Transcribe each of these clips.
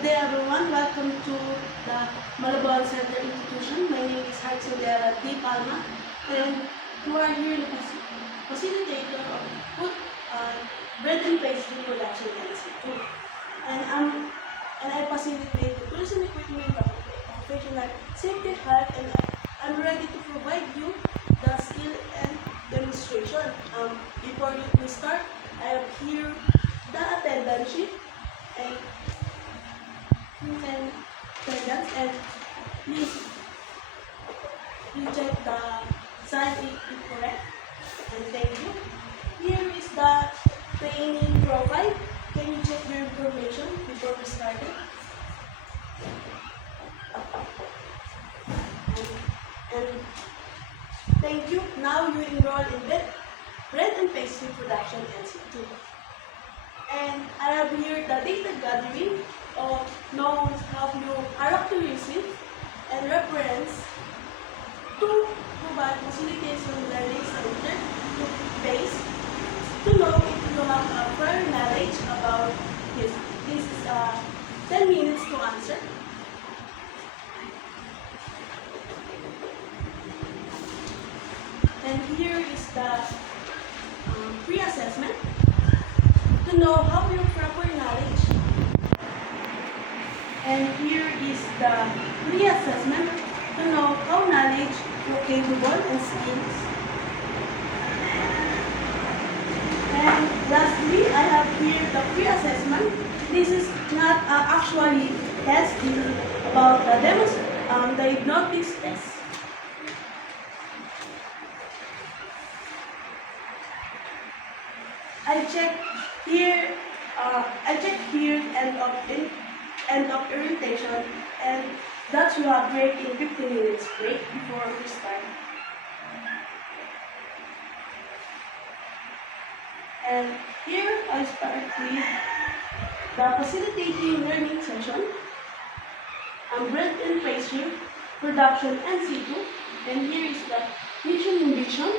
Good day everyone, welcome to the Malabon Center Institution. My name is Hartzolera D. Palma and you are here the facilitator of food bread and pastry production institute. And I facilitate the tools and equipment of occupational safety health and I'm ready to provide you the skill and demonstration. Before we start, I have here the attendance sheet and attendance and please check the sign if correct and thank you. Here is the training profile. Can you check your information before we start it? And thank you. Now you enroll in bread and pastry production institute. And I have here the data gathering of known how you characteristic and reference to provide facilitation learning center to base to know if you have a prior knowledge about this. This is 10 minutes to answer. And here is the pre-assessment to know how your proper knowledge. And here is the pre-assessment to know how knowledge you're capable and skills. And lastly, I have here the pre-assessment. This is not actually test, this is about the diagnostics test. I check here end of orientation and that you have break in 15 minutes break before we start. And here I start with the facilitating learning session, bread and pastry production NC2, and here is the mission and vision.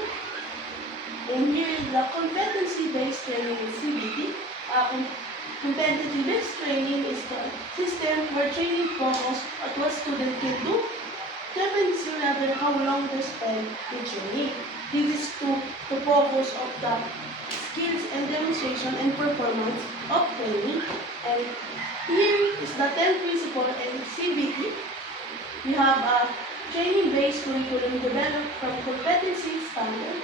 And here is the competency-based training in CBT. Competency-based training is the system where training focus at what student can do, depends rather how long they spend in training. This is to focus of the skills and demonstration and performance of training. And here is the 10 principle in CBT. We have a training-based curriculum developed from competency standard.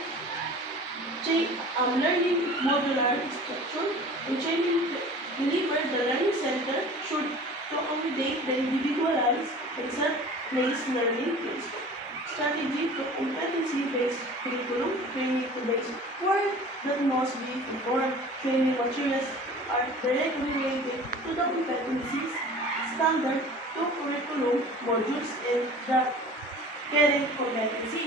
Learning modular structure and training delivered the learning center should accommodate the individualized and self-paced learning strategy to competency-based curriculum training to base work that must be performed. Training materials are directly related to the competencies standard to curriculum modules and the caring competency.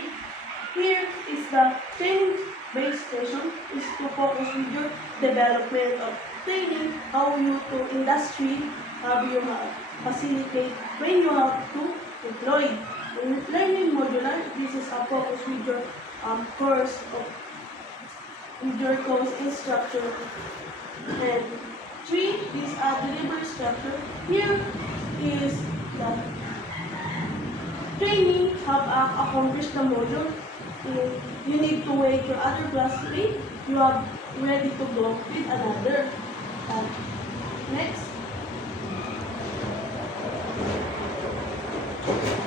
Here is the training-based session is to focus with your development of training, how you to industry, how you facilitate when you have to deploy. In learning modular, this is a focus with your course instructor. And 3 is a delivery structure. Here is the training have accomplished the module. You need to wait your other classmate. You are ready to go with another. Next.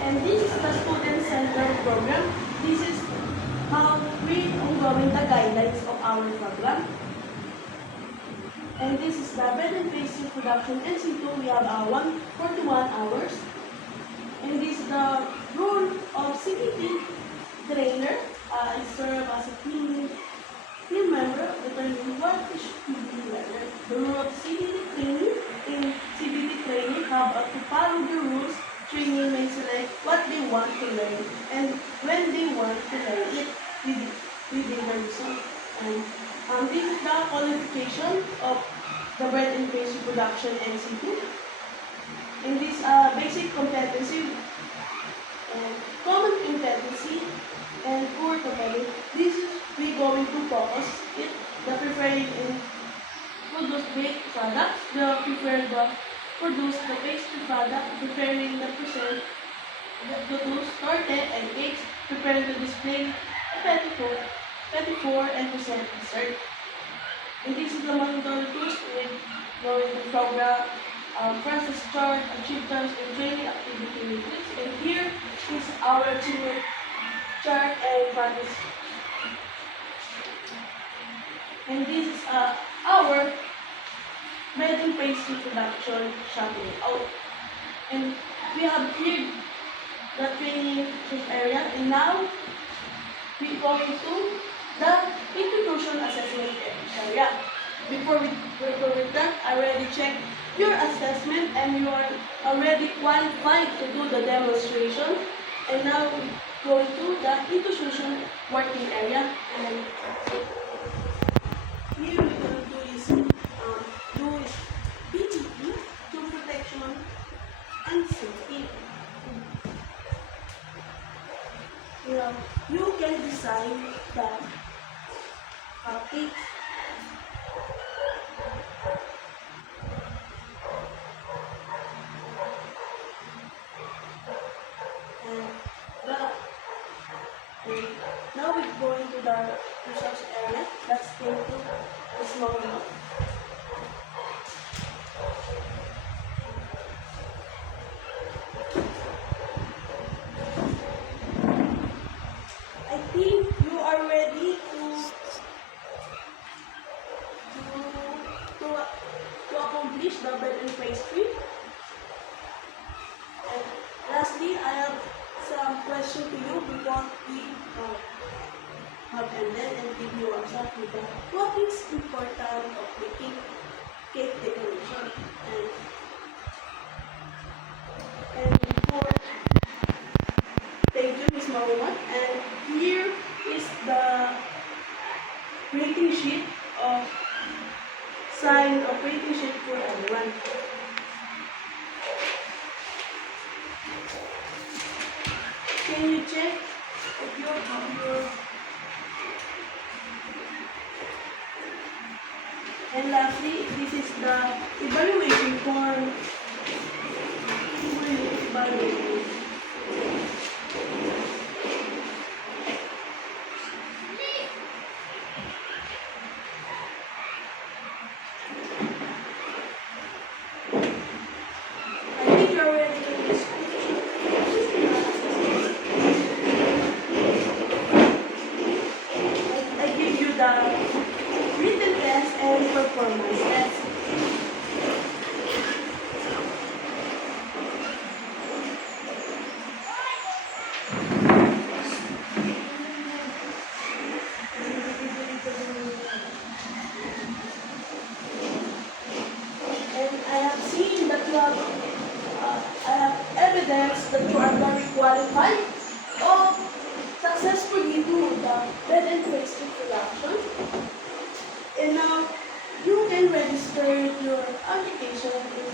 And this is the student center program. This is how we are going the guidelines of our program. And this is the bread and pastry production NC2. We have 141 hours. And this is the role of CBT trainer. I serve as a team member determining what is CBT learner. The role of CBT training in CBT training have to follow the rules. Trainee may select what they want to learn and when they want to learn it within the reason. And this is the qualification of the bread and pastry production NC2. In this basic competency and common competency and core competency, this is we going to focus it the preparing in produce baked products, the prepare the produce the pastry product, preparing the present, the tools, torte, and cakes, preparing to display the petitfour, and present dessert. And this is the monitoring tools with knowing the program, process chart, achievements, and training activity matrix. And here is our achievement chart and practice. And this is our bread and pastry production shopping out. And we have cleared the training area, and now we're going to the institution assessment area. Before we go with that, I already checked your assessment and you are already qualified to do the demonstration. And now we go to the institution working area. And here we're going to do is PPE, to protection and safety. You can design the cupcakes. And now we're going to the resource area. That's into the small one. I think you are ready to accomplish the bread and pastry. And lastly, I have some question to you before we have ended, and give you answer to the what is important of making cake decoration. And before, thank you, Miss Maruman. And here is the rating sheet of sign of rating sheet for everyone. Can you check if you have your... And lastly, this is the evaluation form. Evaluation. I think you're ready to discuss. I give you the written test and performance test. And I have seen that you have, I have evidence that you are very qualified of successfully do the bread and pastry production. And now you can register your application in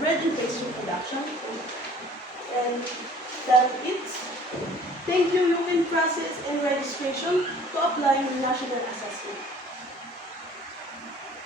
bread and pastry production. And that it's, thank you, you can process and registration to apply your national assessment.